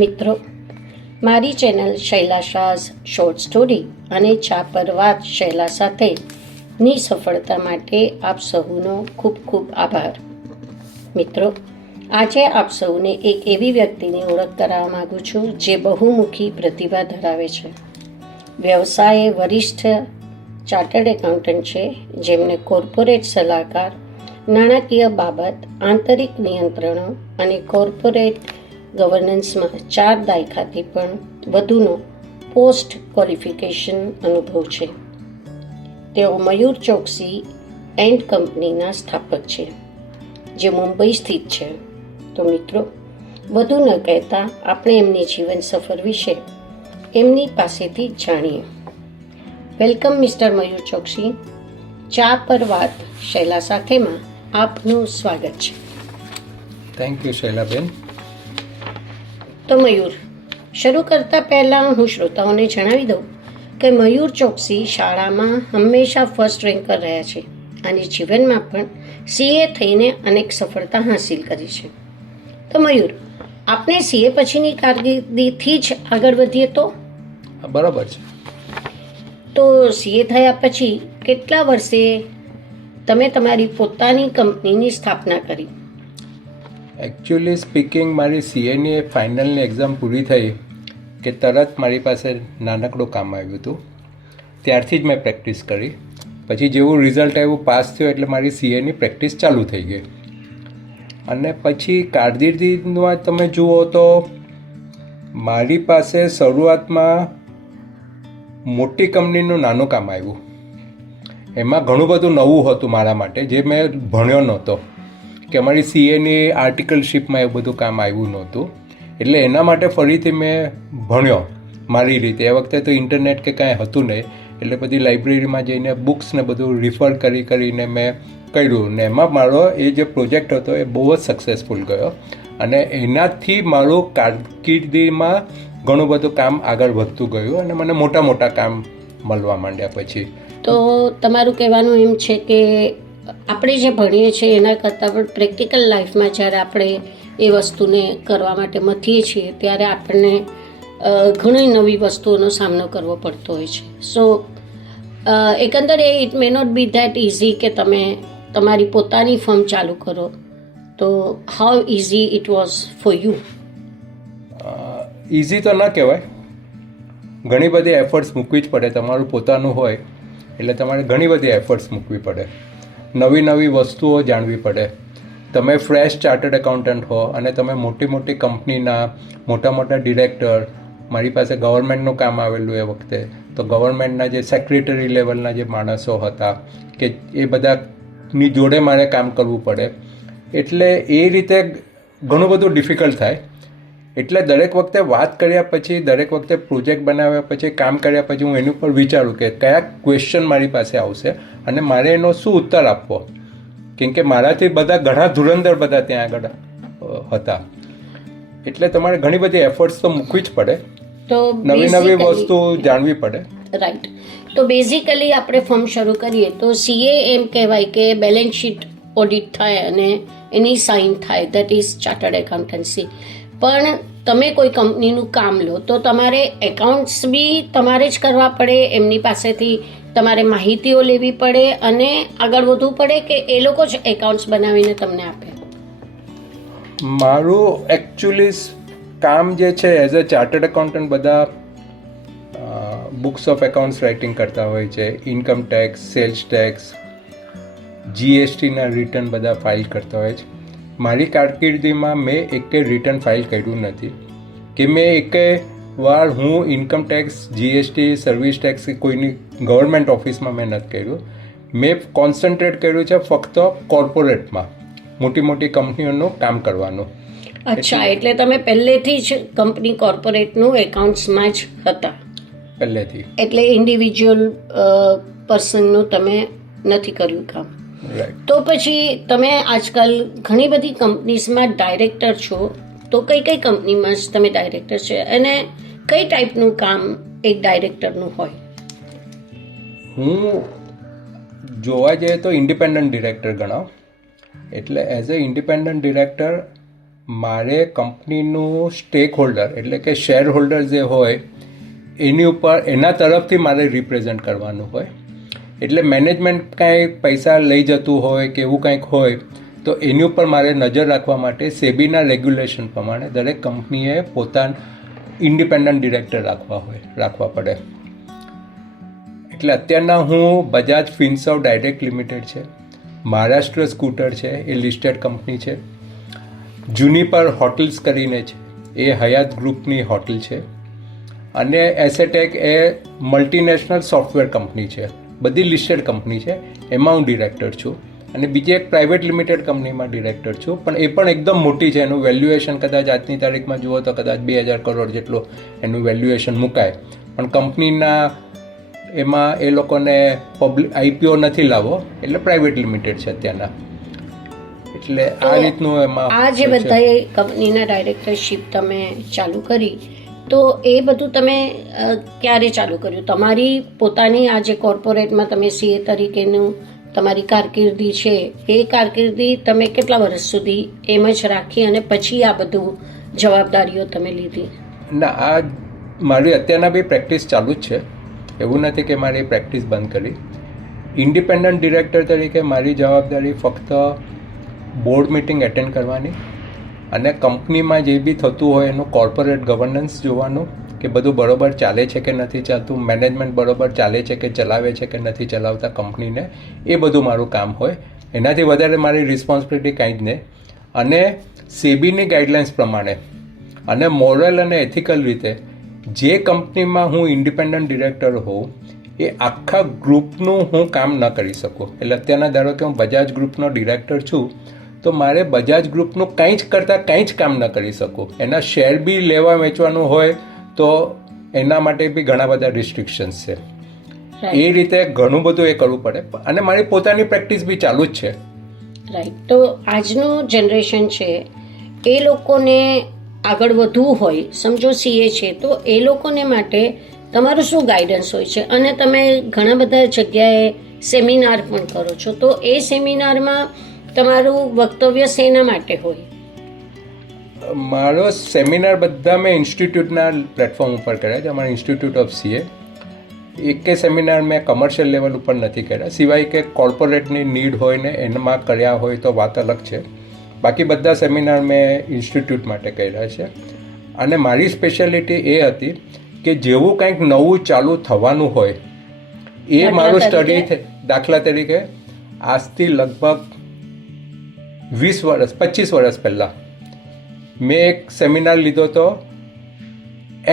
મિત્રો, મારી channel Shaila શાઝ short story અને ચા પર વાત શૈલા સાથેની સફળતા માટે આપ સૌનો ખૂબ ખૂબ આભાર. મિત્રો, આજે આપ સૌને એક એવી વ્યક્તિની ઓળખ કરાવવા માગું છું જે બહુમુખી પ્રતિભા ધરાવે છે. વ્યવસાયે વરિષ્ઠ ચાર્ટર્ડ એકાઉન્ટન્ટ છે, જેમને કોર્પોરેટ સલાહકાર, નાણાકીય બાબત, આંતરિક નિયંત્રણો અને કોર્પોરેટ ગવર્નન્સમાં 4 દાયકાથી પણ વધુનો પોસ્ટ ક્વોલિફિકેશન અનુભવ છે. તેઓ મયુર ચોકસી એન્ડ કંપનીના સ્થાપક છે, જે મુંબઈ સ્થિત છે. તો મિત્રો, વધુ ન કહેતા આપણે એમની જીવન સફર વિશે એમની પાસેથી જાણીએ. Welcome mister Mayur Choksi. ચા પર વાત શૈલા સાથેમાં આપનું સ્વાગત છે. થેન્ક યુ શૈલાબેન. તો મયુર, શરૂ કરતાં પહેલાં હું શ્રોતાઓને જણાવી દઉં કે મયુર ચોકસી શાળામાં હંમેશા ફર્સ્ટ રેન્કર રહ્યા છે અને જીવનમાં પણ સીએ થઈને અનેક સફળતા હાંસિલ કરી છે. તો મયુર, આપણે સીએ પછીની કારકિર્દીથી જ આગળ વધીએ તો? બરાબર છે. તો સીએ થયા પછી કેટલા વર્ષે તમે તમારી પોતાની કંપનીની સ્થાપના કરી? એકચ્યુઅલી સ્પીકિંગ, મારી સીએની ફાઇનલની એક્ઝામ પૂરી થઈ કે તરત મારી પાસે નાનકડું કામ આવ્યું હતું. ત્યારથી જ મેં પ્રેક્ટિસ કરી. પછી જેવું રિઝલ્ટ આવ્યું, પાસ થયો, એટલે મારી સીએની પ્રેક્ટિસ ચાલુ થઈ ગઈ. અને પછી કારકિર્દીમાં તમે જુઓ તો મારી પાસે શરૂઆતમાં મોટી કંપનીનું નાનું કામ આવ્યું. એમાં ઘણું બધું નવું હતું મારા માટે, જે મેં ભણ્યો નહોતો, કે અમારી સીએની આર્ટિકલશીપમાં એવું બધું કામ આવ્યું નહોતું. એટલે એના માટે ફરીથી મેં ભણ્યો મારી રીતે. એ વખતે તો ઇન્ટરનેટ કે કાંઈ હતું નહીં, એટલે બધી લાઇબ્રેરીમાં જઈને બુક્સ ને બધું રિફર કરીને મેં કર્યું. ને એમાં મારો એ જે પ્રોજેક્ટ હતો એ બહુ જ સક્સેસફુલ ગયો. અને એનાથી મારું કારકિર્દીમાં ઘણું બધું કામ આગળ વધતું ગયું અને મને મોટા મોટા કામ મળવા માંડ્યા પછી. તો તમારું કહેવાનું એમ છે કે આપણે જે ભણીએ છીએ એના કરતાં પણ પ્રેક્ટિકલ લાઈફમાં જ્યારે આપણે એ વસ્તુને કરવા માટે મથીએ છીએ ત્યારે આપણને ઘણી નવી વસ્તુઓનો સામનો કરવો પડતો હોય છે. સો એકંદરે it may not be that easy કે તમે તમારી પોતાની ફર્મ ચાલુ કરો. તો how easy it was for you? Easy તો ના કહેવાય. ઘણી બધી એફર્ટ્સ મૂકવી જ પડે. તમારું પોતાનું હોય એટલે તમારે ઘણી બધી એફર્ટ્સ મૂકવી પડે. નવી નવી વસ્તુઓ જાણવી પડે. તમે ફ્રેશ ચાર્ટર્ડ એકાઉન્ટન્ટ હો અને તમે મોટી મોટી કંપનીના મોટા મોટા ડિરેક્ટર, મારી પાસે ગવર્મેન્ટનું કામ આવેલું એ વખતે, તો ગવર્મેન્ટના જે સેક્રેટરી લેવલના જે માણસો હતા કે એ બધાની જોડે મારે કામ કરવું પડે. એટલે એ રીતે ઘણું બધું ડિફિકલ્ટ થાય. એટલે દરેક વખતે વાત કર્યા પછી, દરેક વખતે પ્રોજેક્ટ બનાવ્યા પછી, કામ કર્યા પછી હું એની ઉપર વિચારું કે કયા ક્વેશ્ચન મારી પાસે આવશે અને મારે એનો શું ઉત્તર આપવો. કેમ કે મારાથી બધા ઘણા ધુરંધર બધા ત્યાં આગળ હતા. એટલે તમારે ઘણી બધી એફર્ટ્સ તો મૂકવી જ પડે. તો નવી નવી વસ્તુ જાણવી પડે. રાઈટ. તો બેઝિકલી આપણે ફર્મ શરૂ કરીએ તો સીએ એમ કહેવાય કે બેલેન્સ શીટ ઓડિટ થાય અને એની સાઇન થાય, દેટ ઇઝ ચાર્ટર્ડ એકાઉન્ટન્સી. પણ તમે કોઈ કંપનીનું કામ લો તો તમારે એકાઉન્ટ્સ બી તમારે જ કરવા પડે, એમની પાસેથી તમારે માહિતીઓ લેવી પડે અને આગળ વધવું પડે કે એ લોકો જ એકાઉન્ટ્સ બનાવીને તમને આપે? મારું એકચ્યુઅલી કામ જે છે એઝ અ ચાર્ટર્ડ એકાઉન્ટન્ટ, બધા બુક્સ ઓફ એકાઉન્ટ્સ રાઇટિંગ કરતા હોય છે, ઇન્કમ ટેક્સ, સેલ્સ ટેક્સ, જીએસટીના રિટર્ન બધા ફાઇલ કરતા હોય છે. મારી કારકિર્દીમાં મેં એકે રિટર્ન ફાઇલ કર્યું નથી કે મેં એકે વાર હું income tax, GST, service tax કે કોઈની ગવર્મેન્ટ ઓફિસમાં મેં નથી કર્યું. મેં કોન્સન્ટ્રેટ કર્યું છે ફક્ત કોર્પોરેટમાં, મોટી મોટી કંપનીઓનું કામ કરવાનું. અચ્છા, એટલે તમે પહેલેથી જ કંપની કોર્પોરેટનું એકાઉન્ટ્સમાં જ હતા? પહેલેથી. એટલે ઇન્ડિવિજ્યુઅલ પર્સનનું તમે નથી કર્યું કામ? રાઈટ. તો પછી તમે આજકાલ ઘણી બધી કંપનીઝમાં ડાયરેક્ટર છો, તો કઈ કઈ કંપનીમાં જ તમે ડાયરેક્ટર છે અને કઈ ટાઈપનું કામ એક ડાયરેક્ટરનું હોય? હું જોવા જઈએ તો ઇન્ડિપેન્ડન્ટ ડિરેક્ટર ગણાવ. એટલે એઝ અ ઇન્ડિપેન્ડન્ટ ડિરેક્ટર મારે કંપનીનું સ્ટેક હોલ્ડર એટલે કે શેર હોલ્ડર જે હોય એની ઉપર એના તરફથી મારે રિપ્રેઝન્ટ કરવાનું હોય. એટલે મેનેજમેન્ટ કાંઈ પૈસા લઈ જતું હોય કે એવું કંઈક હોય તો એની ઉપર મારે નજર રાખવા માટે સેબીના રેગ્યુલેશન પ્રમાણે દરેક કંપનીએ પોતાના ઇન્ડિપેન્ડન્ટ ડિરેક્ટર રાખવા પડે. એટલે અત્યારના હું બજાજ ફિનસર્વ ડાયરેક્ટ લિમિટેડ છે, મહારાષ્ટ્ર સ્કૂટર છે, એ લિસ્ટેડ કંપની છે, જુનિપર હોટલ્સ કરીને છે, એ હયાત ગ્રુપની હોટલ છે, અને એસેટેક એ મલ્ટીનેશનલ સોફ્ટવેર કંપની છે, બધી લિસ્ટેડ કંપની છે. એમાં હું ડિરેક્ટર છું. અને બીજી એક પ્રાઇવેટ લિમિટેડ કંપનીમાં ડિરેક્ટર છું, પણ એ પણ એકદમ મોટી છે. એનું વેલ્યુએશન કદાચ આજની તારીખમાં જુઓ તો કદાચ 2000 કરોડ જેટલું એનું વેલ્યુએશન મુકાય. પણ કંપનીના એમાં એ લોકોને આઈપીઓ નથી લાવો, એટલે પ્રાઇવેટ લિમિટેડ છે અત્યારના. એટલે આ રીતનું એમાં આ જે બધા કંપનીના ડાયરેક્ટરશીપ તમે ચાલુ કરી, તો એ બધું તમે ક્યારે ચાલુ કર્યું? તમારી પોતાની આ જે કોર્પોરેટમાં તમે સીએ તરીકેનું તમારી કારકિર્દી છે, એ કારકિર્દી તમે કેટલા વર્ષ સુધી એમ જ રાખી અને પછી આ બધું જવાબદારીઓ તમે લીધી? ના, આ મારી અત્યારના બી પ્રેક્ટિસ ચાલુ જ છે. એવું નથી કે મારી પ્રેક્ટિસ બંધ કરી. ઇન્ડિપેન્ડન્ટ ડિરેક્ટર તરીકે મારી જવાબદારી ફક્ત બોર્ડ મિટિંગ એટેન્ડ કરવાની અને કંપનીમાં જે બી થતું હોય એનું કોર્પોરેટ ગવર્નન્સ જોવાનું કે બધું બરોબર ચાલે છે કે નથી ચાલતું, મેનેજમેન્ટ બરોબર ચાલે છે કે ચલાવે છે કે નથી ચલાવતા કંપનીને, એ બધું મારું કામ હોય. એનાથી વધારે મારી રિસ્પોન્સિબિલિટી કાંઈ જ નહીં. અને સેબીની ગાઈડલાઇન્સ પ્રમાણે અને મોરલ અને એથિકલ રીતે જે કંપનીમાં હું ઇન્ડિપેન્ડન્ટ ડિરેક્ટર હોઉં એ આખા ગ્રુપનું હું કામ ન કરી શકું. એટલે અત્યારના ધારો કે હું બજાજ ગ્રુપનો ડિરેક્ટર છું, તો મારે બજાજ ગ્રુપનું કંઈ જ કરતાં કંઈ જ કામ ન કરી શકું. એના શેર બી લેવા વેચવાનું હોય તો એના માટે બી ઘણા બધા રિસ્ટ્રિક્શન્સ છે. એ રીતે ઘણું બધું એ કરવું પડે. અને મારી પોતાની પ્રેક્ટિસ બી ચાલુ જ છે. રાઈટ. તો આજનું જનરેશન છે એ લોકોને આગળ વધવું હોય, સમજો સીએ છે, તો એ લોકોને માટે તમારું શું ગાઈડન્સ હોય છે? અને તમે ઘણા બધા જગ્યાએ સેમિનાર પણ કરો છો, તો એ સેમિનારમાં તમારું વક્તવ્ય શેના માટે હોય? મારો સેમિનાર બધા મેં ઇન્સ્ટિટ્યૂટના પ્લેટફોર્મ ઉપર કર્યા છે. અમારા ઇન્સ્ટિટ્યૂટ ઓફ સીએ એકે સેમિનાર મેં કમર્શિયલ લેવલ ઉપર નથી કર્યા, સિવાય કે કોર્પોરેટની નીડ હોય ને એમાં કર્યા હોય તો વાત અલગ છે. બાકી બધા સેમિનાર મેં ઇન્સ્ટિટ્યૂટ માટે કર્યા છે. અને મારી સ્પેશિયાલિટી એ હતી કે જેવું કંઈક નવું ચાલુ થવાનું હોય એ મારું સ્ટડી. દાખલા તરીકે આજથી લગભગ 25 વર્ષ પહેલાં મેં એક સેમિનાર લીધો હતો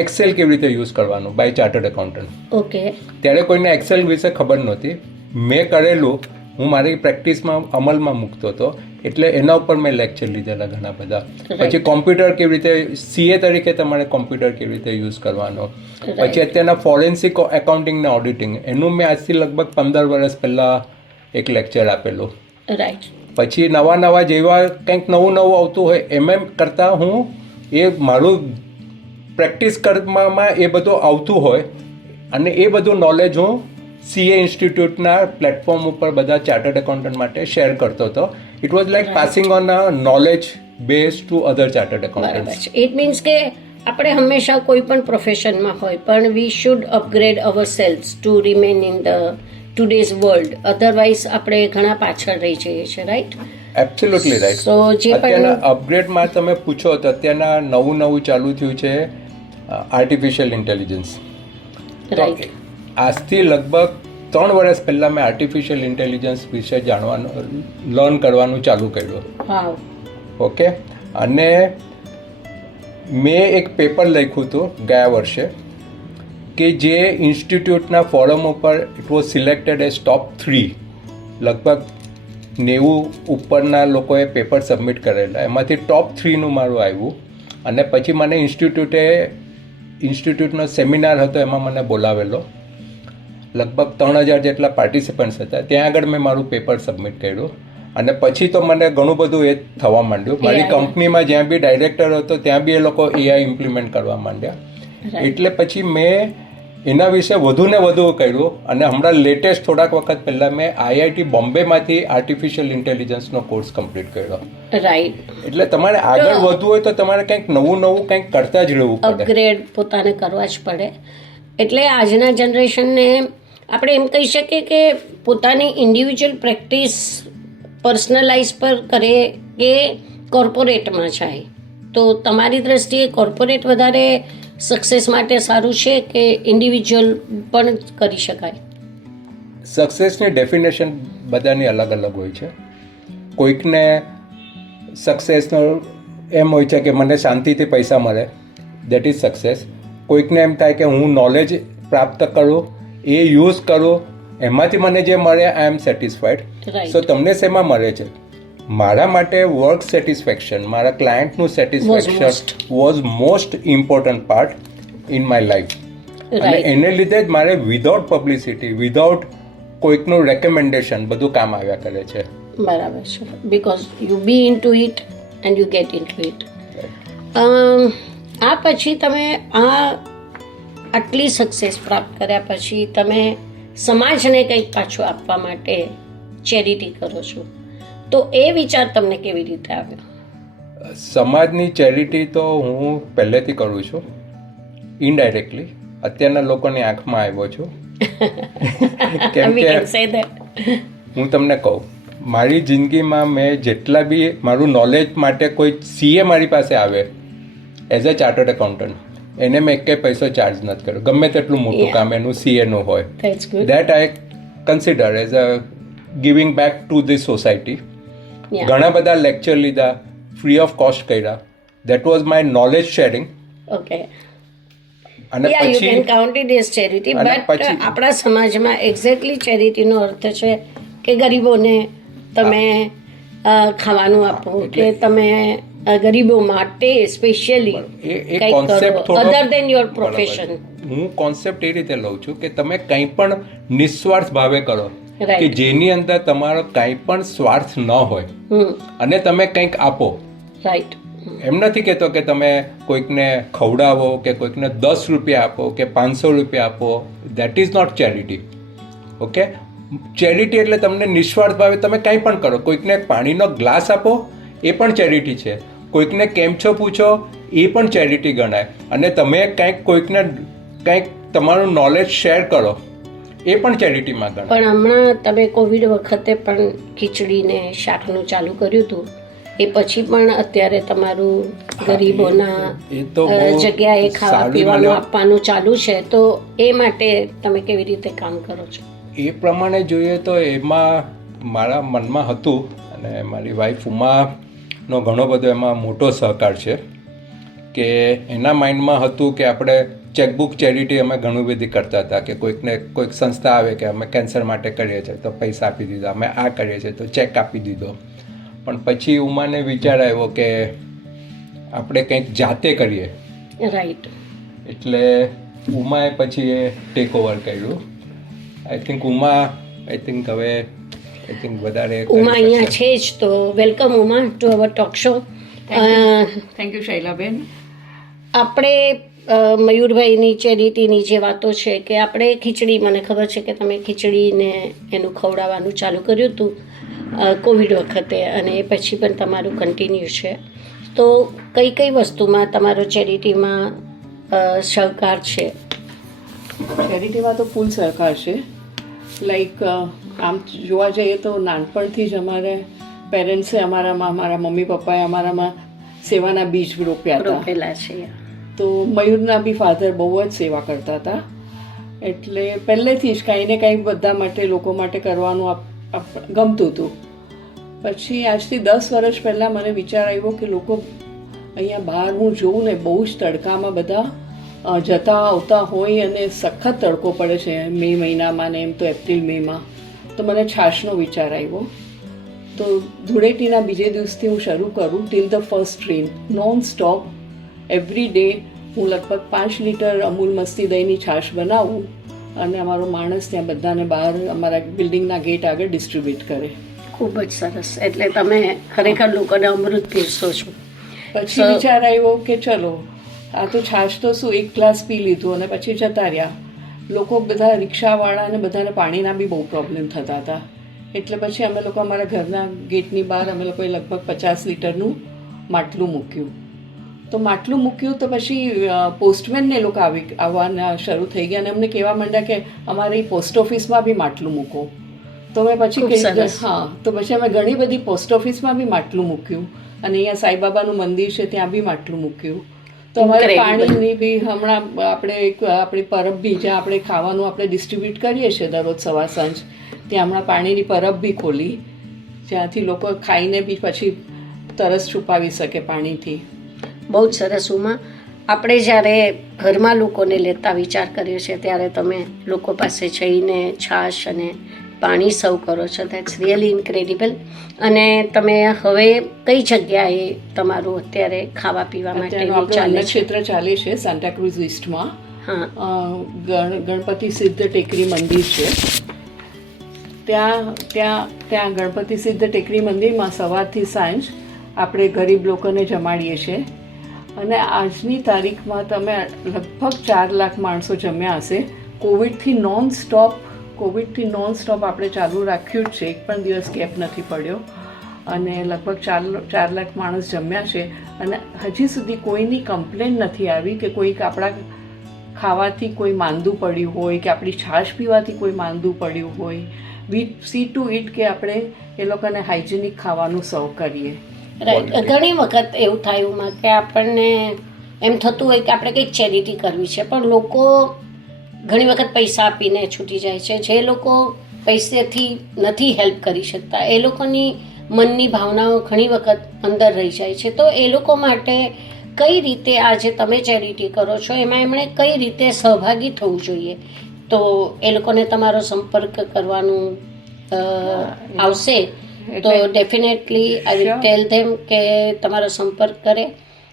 એક્સેલ કેવી રીતે યુઝ કરવાનું બાય ચાર્ટર્ડ એકાઉન્ટન્ટ. ઓકે. ત્યારે કોઈને એક્સેલ વિશે ખબર નહોતી. મેં કરેલું હું મારી પ્રેક્ટિસમાં અમલમાં મૂકતો હતો, એટલે એના ઉપર મેં લેક્ચર લીધેલા ઘણા બધા. પછી કોમ્પ્યુટર કેવી રીતે, સીએ તરીકે તમારે કોમ્પ્યુટર કેવી રીતે યુઝ કરવાનો. પછી અત્યારના ફોરેન્સિક એકાઉન્ટિંગ ને ઓડિટિંગ, એનું મેં આજથી લગભગ 15 વર્ષ પહેલાં એક લેક્ચર આપેલું. રાઈટ. પછી નવા જેવા કંઈક નવું આવતું હોય એમ કરતાં હું એ મારું પ્રેક્ટિસ કરવામાં એ બધું આવતું હોય અને એ બધું નોલેજ હું સીએ ઇન્સ્ટિટ્યૂટના પ્લેટફોર્મ ઉપર બધા ચાર્ટર્ડ એકાઉન્ટન્ટ માટે શેર કરતો હતો. It was like passing on a knowledge base to other chartered accountants. It means કે આપણે હંમેશા કોઈ પણ પ્રોફેશનમાં હોય પણ we should upgrade ourselves to remain in the today's world. Otherwise આપણે ઘણા પાછળ રહી જઈએ છીએ. રાઈટ? Absolutely right. સો જે અત્યારના અપગ્રેડમાં તમે પૂછો તો અત્યારના નવું ચાલુ થયું છે આર્ટિફિશિયલ ઇન્ટેલિજન્સ. રાઈટ. આજથી લગભગ 3 વર્ષ પહેલાં મેં આર્ટિફિશિયલ ઇન્ટેલિજન્સ વિશે લર્ન કરવાનું ચાલુ કર્યું. ઓકે. અને મેં એક પેપર લખ્યું હતું ગયા વર્ષે કે જે ઇન્સ્ટિટ્યૂટના ફોરમ ઉપર ઇટ વોઝ સિલેક્ટેડ એઝ ટોપ 3. લગભગ 90 ઉપરના લોકોએ પેપર સબમિટ કરેલા, એમાંથી ટોપ 3નું મારું આવ્યું. અને પછી મને ઇન્સ્ટિટ્યૂટનો સેમિનાર હતો, એમાં મને બોલાવેલો. લગભગ 3000 જેટલા પાર્ટિસિપન્ટ્સ હતા. ત્યાં આગળ મેં મારું પેપર સબમિટ કર્યું. અને પછી તો મને ઘણું બધું એ થવા માંડ્યું. મારી કંપનીમાં જ્યાં બી ડાયરેક્ટર હતો ત્યાં બી એ લોકો એઆઈ ઇમ્પ્લિમેન્ટ કરવા માંડ્યા. એટલે પછી મેં એના વિશે વધુ ને વધુ કર્યું અને હમણાં લેટેસ્ટ થોડાક વખત પહેલાં મેં આઈઆઈટી બોમ્બેમાંથી આર્ટિફિશિયલ ઇન્ટેલિજન્સનો કોર્સ કમ્પ્લીટ કર્યો. રાઈટ. એટલે તમારે આગળ વધવું હોય તો તમારે કંઈક નવું કંઈક કરતા જ રહેવું પડે, અપગ્રેડ પોતાને કરવા જ પડે. એટલે આજના જનરેશનને આપણે એમ કહી શકીએ કે પોતાની ઇન્ડિવિજ્યુઅલ પ્રેક્ટિસ પર્સનલાઇઝ પર કરે કે કોર્પોરેટમાં જાય. તો તમારી દ્રષ્ટિએ કોર્પોરેટ વધારે સક્સેસ માટે સારું છે કે ઇન્ડિવિજ્યુઅલ પણ કરી શકાય? સક્સેસની ડેફિનેશન બધાની અલગ અલગ હોય છે. કોઈકને સક્સેસનો એમ હોય છે કે મને શાંતિથી પૈસા મળે, દેટ ઇઝ સક્સેસ. કોઈકને એમ થાય કે હું નોલેજ પ્રાપ્ત કરું, એ યુઝ કરું, એમાંથી મને જે મળે આઈ એમ સેટિસ્ફાઈડ. સો તમને શેમાં મળે છે? મારા માટે વર્ક સેટિસ્ફેક્શન, મારા ક્લાયન્ટનું satisfaction was most important part in my life. અને એને લીધે જ મારે વિધાઉટ પબ્લિસિટી, વિધાઉટ કોઈકનું રેકમેન્ડેશન બધું કામ આવ્યા કરે છે. બરાબર છે. Because you be into it and you get into it. આ પછી તમે આટલી સક્સેસ પ્રાપ્ત કર્યા પછી તમે સમાજને કંઈક પાછું આપવા માટે ચેરિટી કરો છો, તો એ વિચાર તમને કેવી રીતે આવ્યો? સમાજની ચેરિટી તો હું પહેલેથી કરું છું, ઇનડાયરેક્ટલી. અત્યારના લોકોની આંખમાં આવ્યો છું. કેમ કે હું તમને કહું, મારી જિંદગીમાં મેં જેટલા બી મારું નોલેજ માટે કોઈ સીએ મારી પાસે આવે એઝ અ ચાર્ટર્ડ એકાઉન્ટન્ટ, એને મેં એક પૈસો ચાર્જ નથી કર્યો, ગમે તેટલું મોટું કામ એનું સીએનું હોય. That I consider as a giving back to the society. ઘણા બધા લેક્ચર લીધા, ફ્રી ઓફ કોસ્ટ કર્યા. That was my knowledge sharing. Okay. અને પછી ચેરિટી, બટ આપણા સમાજમાં એક્ઝેક્ટલી ચેરિટીનો અર્થ છે કે ગરીબોને તમે ખાવાનું આપો, કે તમે ગરીબો માટે specially a concept other than your profession. હું કોન્સેપ્ટ એ રીતે લઉં છું કે તમે કંઈ પણ નિસ્વાર્થ ભાવે કરો, કે જેની અંદર તમારો કંઈ પણ સ્વાર્થ ન હોય અને તમે કંઈક આપો. રાઈટ. એમ નથી કહેતો કે તમે કોઈકને ખવડાવો કે કોઈકને 10 રૂપિયા આપો કે 500 રૂપિયા આપો. That is not charity. Okay. Charity એટલે તમને નિસ્વાર્થ ભાવે તમે કંઈ પણ કરો. કોઈકને પાણીનો ગ્લાસ આપો, એ પણ ચેરિટી છે. કોઈકને કેમ છો પૂછો, એ પણ ચેરિટી ગણાય. અને તમે કોઈકને કંઈક તમારું નોલેજ શેર કરો, એ પણ ચેરિટીમાં ગણાય. પણ હમણાં તમે કોવિડ વખતે પણ ખીચડીને શાકનું ચાલુ કર્યું હતું, એ પછી પણ અત્યારે તમારું ગરીબોના જગ્યાએ ખાવા પીવાનું આપવાનું ચાલુ છે, તો એ માટે તમે કેવી રીતે કામ કરો છો? એ પ્રમાણે જોઈએ તો એમાં મારા મનમાં હતું, અને મારી વાઈફ ઉમાનો ઘણો બધો એમાં મોટો સહકાર છે, કે એના માઇન્ડમાં હતું કે આપણે ચેકબુક ચેરિટી અમે ઘણું બધી કરતા હતા, કે કોઈક સંસ્થા આવે કે અમે કેન્સર માટે કરીએ છીએ તો પૈસા આપી દીધા, અમે આ કરીએ છીએ તો ચેક આપી દીધો. પણ પછી ઉમાને વિચાર આવ્યો કે આપણે કંઈક જાતે કરીએ. રાઈટ. એટલે ઉમાએ પછી એ ટેક ઓવર કર્યું. આઈ થિંક હવે વધારે ઉમા અહીંયા છે જ, તો welcome Uma to our talk show. Thank you શૈલાબેન. આપણે મયુરભાઈની ચેરિટીની જે વાતો છે કે આપણે ખીચડી, મને ખબર છે કે તમે ખીચડીને એનું ખવડાવવાનું ચાલુ કર્યું હતું કોવિડ વખતે, અને એ પછી પણ તમારું કન્ટિન્યુ છે. તો કઈ કઈ વસ્તુમાં તમારો ચેરિટીમાં સહકાર છે? ચેરિટીમાં તો ફૂલ સહકાર છે. લાઈક આમ જોવા જઈએ તો નાનપણથી જ અમારે પેરેન્ટ્સે અમારામાં, અમારા મમ્મી પપ્પાએ અમારામાં સેવાના બીજ રોપેલા છે. તો મયુરના બી ફાધર બહુ જ સેવા કરતા હતા, એટલે પહેલેથી જ કાંઈ ને કાંઈ બધા માટે, લોકો માટે કરવાનું ગમતું હતું. પછી આજથી 10 વર્ષ પહેલાં મને વિચાર આવ્યો કે લોકો અહીંયા બહાર હું જોઉં ને, બહુ જ તડકામાં બધા જતા આવતા હોય અને સખત તડકો પડે છે મે મહિનામાં ને એમ તો એપ્રિલ મેમાં. તો મને છાશનો વિચાર આવ્યો. તો ધૂળેટીના બીજે દિવસથી હું શરૂ કરું till the first train, non stop every day હું લગભગ 5 લીટર અમૂલ મસ્તી દહીંની છાશ બનાવું અને અમારો માણસ ત્યાં બધાને બહાર અમારા બિલ્ડિંગના ગેટ આગળ ડિસ્ટ્રીબ્યુટ કરે. ખૂબ જ સરસ. એટલે તમે ખરેખર લોકોને અમૃત પીરસો છો. પછી વિચાર આવ્યો કે ચલો આ તો છાશ તો શું, એક ગ્લાસ પી લીધું અને પછી જતા રહ્યા. લોકો બધા રિક્ષાવાળા અને બધાને પાણીના બી બહુ પ્રોબ્લેમ થતા હતા. એટલે પછી અમે લોકો અમારા ઘરના ગેટની બહાર અમે લોકોએ લગભગ 50 લીટરનું માટલું મૂક્યું. તો માટલું મૂક્યું તો પછી પોસ્ટમેનને લોકો આવવાના શરૂ થઈ ગયા અને અમને કહેવા માંડ્યા કે અમારી પોસ્ટ ઓફિસમાં બી માટલું મૂકો. તો મેં પછી તો પછી અમે ઘણી બધી પોસ્ટ ઓફિસમાં બી માટલું મૂક્યું અને અહીંયા સાંઈબાબાનું મંદિર છે ત્યાં બી માટલું મૂક્યું. તો અમારે પાણીની બી હમણાં આપણી પરબ બી જ્યાં આપણે ખાવાનું આપણે ડિસ્ટ્રીબ્યુટ કરીએ છીએ દરરોજ સવાર સાંજ, ત્યાં હમણાં પાણીની પરબ બી ખોલી જ્યાંથી લોકો ખાઈને બી પછી તરસ છુપાવી શકે પાણીથી. બહુ જ સરસ. ઉમા, આપણે જ્યારે ઘરમાં લોકોને લેતા વિચાર કર્યો છે ત્યારે તમે લોકો પાસે જઈને છાશ અને પાણી સર્વ કરો છો. That's really incredible. અને તમે હવે કઈ જગ્યાએ તમારું અત્યારે ખાવા પીવા માટે ચાલે ક્ષેત્ર ચાલે છે સાન્ટાક્રુઝ ઈસ્ટમાં. ગણપતિ સિદ્ધ ટેકરી મંદિર છે ત્યાં ગણપતિ સિદ્ધ ટેકરી મંદિરમાં સવારથી સાંજ આપણે ગરીબ લોકોને જમાડીએ છીએ. અને આજની તારીખમાં તમે લગભગ 4 લાખ માણસો જમ્યા હશે. કોવિડથી નોન સ્ટોપ આપણે ચાલુ રાખ્યું જ છે, એક પણ દિવસ ગેપ નથી પડ્યો અને લગભગ 4 લાખ માણસ જમ્યા છે. અને હજી સુધી કોઈની કમ્પ્લેન નથી આવી કે કોઈક આપણા ખાવાથી કોઈ માંદું પડ્યું હોય કે આપણી છાશ પીવાથી કોઈ માંદું પડ્યું હોય. વી સી ટુ ઇટ કે આપણે એ લોકોને હાઇજેનિક ખાવાનું સર્વ કરીએ. રાઈટ. ઘણી વખત એવું થાય કે આપણને એમ થતું હોય કે આપણે કંઈક ચેરિટી કરવી છે, પણ લોકો ઘણી વખત પૈસા આપીને છૂટી જાય છે. જે લોકો પૈસેથી નથી હેલ્પ કરી શકતા એ લોકોની મનની ભાવનાઓ ઘણી વખત અંદર રહી જાય છે. તો એ લોકો માટે કઈ રીતે આ જે તમે ચેરિટી કરો છો એમાં એમણે કઈ રીતે સહભાગી થવું જોઈએ? તો એ લોકોને તમારો સંપર્ક કરવાનું આવશે તો ડેફિનેટલી આઈ વિલ ટેલ ધેમ કે તમારો સંપર્ક કરે.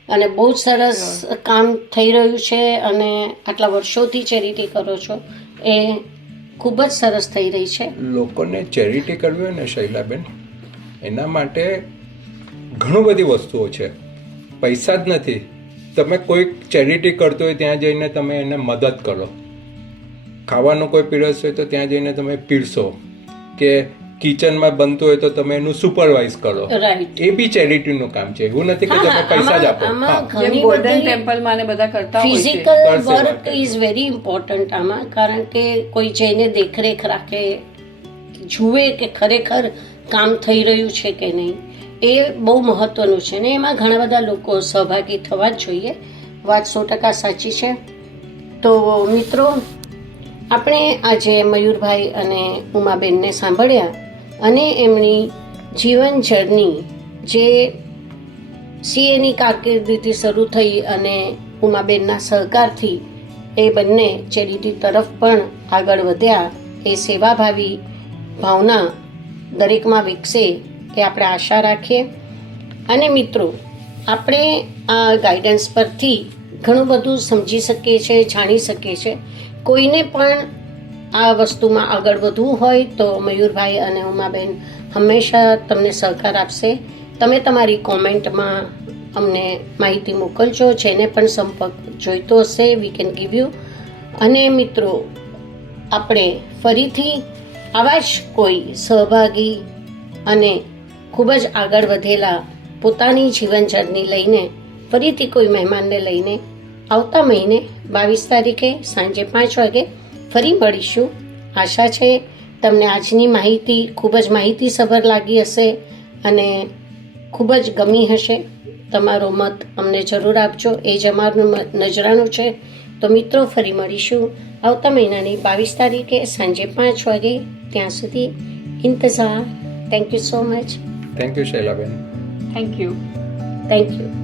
અને બહુ જ સરસ કામ થઈ રહ્યું છે અને આટલા વર્ષોથી ચેરિટી કરો છો એ ખૂબ જ સરસ થઈ રહી છે. લોકોને ચેરિટી કરવી હોય ને શૈલાબેન, એના માટે ઘણું બધી વસ્તુઓ છે, પૈસા જ નથી. તમે કોઈક ચેરિટી કરતો હોય ત્યાં જઈને તમે એને મદદ કરો. ખાવાનું કોઈ પીરસતો હોય તો ત્યાં જઈને તમે પીરસો, કે કિચનમાં બનતું હોય તો તમે એનું સુપરવાઇઝ કરો. એ બી ચેરિટીનું કામ છે. એવું નથી કે તમે પૈસા જ આપો. ગોલ્ડન ટેમ્પલમાં ને બધા કરતા હોય છે. Physical work is very important આમાં, કારણ કે કોઈ જઈને દેખરેખ રાખે, જુએ કે ખરેખર કામ થઈ રહ્યું છે કે નહીં, એ બહુ મહત્વનું છે ને એમાં ઘણા બધા લોકો સહભાગી થવા જ જોઈએ. વાત 100% સાચી છે. તો મિત્રો, આપણે આજે મયુરભાઈ અને ઉમાબેનને સાંભળ્યા અને એમની જીવન જર્ની જે સીએની કારકિર્દીથી શરૂ થઈ અને ઉમાબેનના સહકારથી એ બંને ચેરિટી તરફ પણ આગળ વધ્યા. એ સેવાભાવી ભાવના દરેકમાં વિકસે એ આપણે આશા રાખીએ. અને મિત્રો, આપણે આ ગાઈડન્સ પરથી ઘણું બધું સમજી શકીએ છીએ, જાણી શકીએ છીએ. કોઈને પણ આ વસ્તુમાં આગળ વધવું હોય તો મયુરભાઈ અને ઉમાબેન હંમેશા તમને સહકાર આપશે. તમે તમારી કોમેન્ટમાં અમને માહિતી મોકલજો. જેને પણ સંપર્ક જોઈતો હશે વી કેન ગીવ યુ. અને મિત્રો, આપણે ફરીથી આવા જ કોઈ સહભાગી અને ખૂબ જ આગળ વધેલા પોતાની જીવન જર્ની લઈને ફરીથી કોઈ મહેમાનને લઈને આવતા મહિને 22 તારીખે સાંજે 5 વાગે ફરી મળીશું. આશા છે તમને આજની માહિતી ખૂબ જ માહિતીસભર લાગી હશે અને ખૂબ જ ગમી હશે. તમારો મત અમને જરૂર આપજો, એ જ અમારું નજરાણું છે. તો મિત્રો, ફરી મળીશું આવતા મહિનાની 22 તારીખે સાંજે 5 વાગે. ત્યાં સુધી ઇંતજાર. Thank you so much. Thank you શૈલાબેન. Thank you. Thank you.